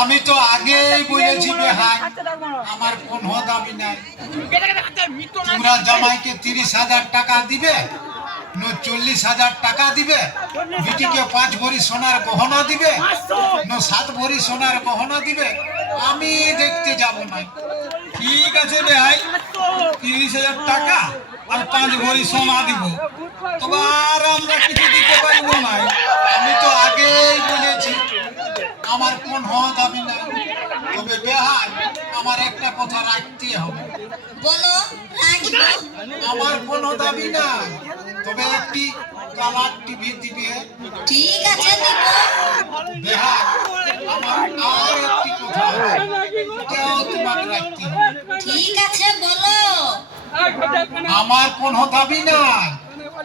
আমি তো আগেই বলেছি বেহাই আমার কোনো দাবি নাই। তোমরা জামাইকে তিরিশ হাজার টাকা দিবে চল্লিশ হাজার টাকা দিবে বিটিকে পাঁচ ভরি সোনার গহনা দিবে সাত ভরি সোনার গহনা দিবে, আমি দেখতে যাব না। ঠিক আছে ভাই তিরিশ হাজার টাকা আর পাঁচ ভরি সোনা দিব। তবে আর আমরা কিছু দিতে পারব না আমি তো আগেই বলেছি আমার কোন দাবি নাই তবে বেহাই আমার একটা কথা রাখতে হবে। বলো আমার কোনো দাবি নাই। তবে একটি কালার টিভি দিবে। ঠিক আছে দিব। আমার আর একটি কথা আছে। এটাও তোমাকে রাখতে হবে ঠিক আছে বলো। আমার কোনো দাবি নাই।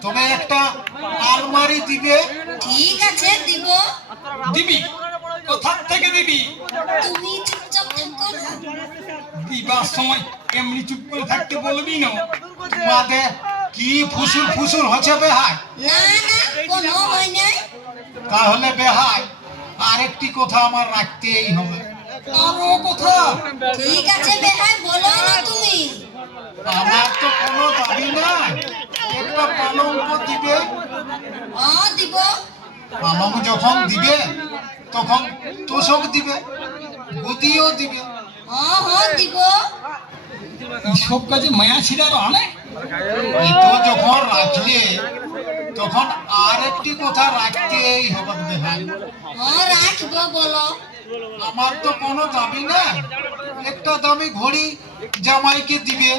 তবে একটা আলমারি দিবে। ঠিক আছে দিব। দিবি? কোথার থেকে দিবি? তুমি চুপচাপ থাকো। না দিবার সময় এমনি চুপ করে থাকতে বলবি না? তোমাদের কি ফুসুর ফুসুর হচ্ছে বেহাই না না কোনো হয় নাই। তাহলে বেহাই আরেকটি কথা আমার রাখতেই হবে। আরও কথা ঠিক আছে বেহাই বলো না তুমি। আমার তো কোনো দাবি নাই। একটা পালঙ্ক দিবে। ও দিব। পালঙ্ক যখন দিবে তখন তোষক দিবে গদিও দিবে। ও হ দিব। সব কাজে মায়া ছিড়ার অনেক এতো যখন রাখলে তখন আর একটি কথা রাখতেই হবে ও রাখব বলো। আমার তো কোনো দাবি না। একটা দামি ঘড়ি জামাইকে দিবে।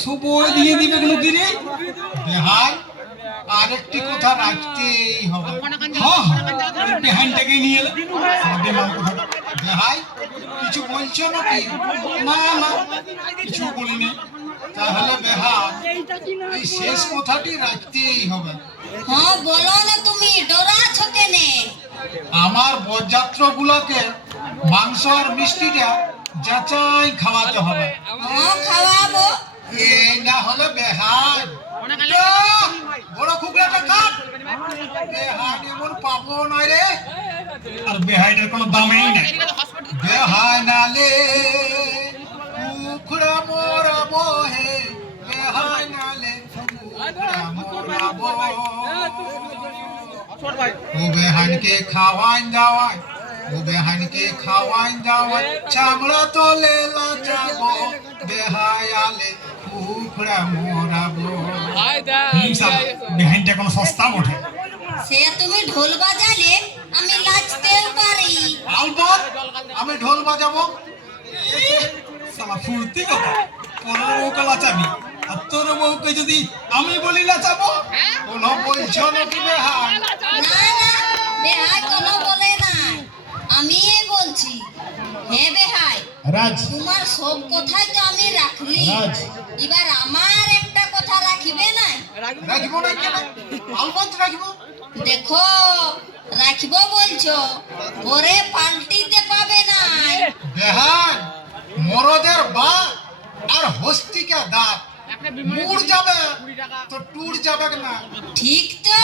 সবই দিয়ে দিবে বেহাই আরেকটি কথা রাখতেই হবে। হ্যাঁ বেহানটাকে নিয়ে এলে। বেহাই কথাটা। বেহাই কিছু বলছো নাকি? না না কিছু বলিনি। তাহলে বেহাই এই শেষ কথাটি রাখতেই হবে। হ্যাঁ বলো না তুমি ডরাছ কেনে? আমার বরযাত্র গুলাকে মাংস আর মিষ্টিটা যাচাই খাওয়াতে হবে। ও খাওয়াবো। এই না হলে বেহাই তো, বড় খুকলাটা কাট। বেহাই এমন পাবো না রে। আর বেহাইটার কোনো দামেই নাই। বেহাই ও বেহানকে খাওয়াই দাওয়াই ও বেহানকে খাওয়াই দাওয়াই চামড়া তলে লাচাবো বেহাই আলে কুকুরা মরাবো শালা, কোনো সস্তা বটে সে তুমি ঢোল বাজালে আমি নাচতেও পারি আলবত আমি ঢোল বাজাবো শালা ফুর্তি কথা পরের বউকে লাচাবি আর তোর বউকে যদি আমি বলি লাচাবো কোনো বলছো না না বেহাই কোনো বলে নাই। আমি বলছি হে বেহাই রাজ। তোমার সব কথাই তো আমি রাখলি। রাজ। এবার আমার একটা কথা রাখিবে নাই? রাখব না কেন আলবত রাখব। দেখো রাখিব বলছো পরে পাল্টিতে পাবে নাই। বেহাই মরদের বা আর হস্তিকা দাঁত মুড় যাবে তো টুর যাবে না। ঠিক তো?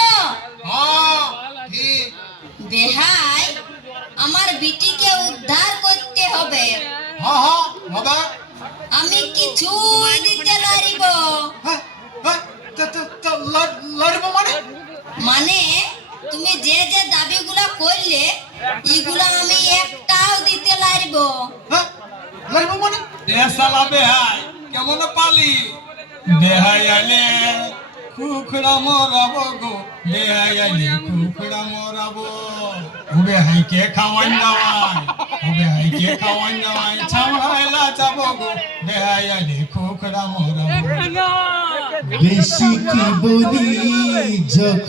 হ্যাঁ ঠিক। বেহাই আমার বিটিকে উদ্ধার করতে হবে। হ্যাঁ হ্যাঁ আমি কিছুই দিতে পারিব। হ্যাঁ, মানে? মানে তুমি যে যে দাবিগুলা করলে এগুলা আমি একটাও দিতে পারিব। হ্যাঁ লড়বো মানে? বেহাই কেমন পালি? বেহাই আলে কুকুরা মরাবো গো। বেহাই আলে কুকুরা মরাবো ও বেহাই কে খাওয়ান দাওয়াই ও বেহাই কে খাওয়ান দাওয়াই ছামড়াই লাচাবো গো। বেহাই আলে কুকুরা মরাবো বেশি কি বলি যখন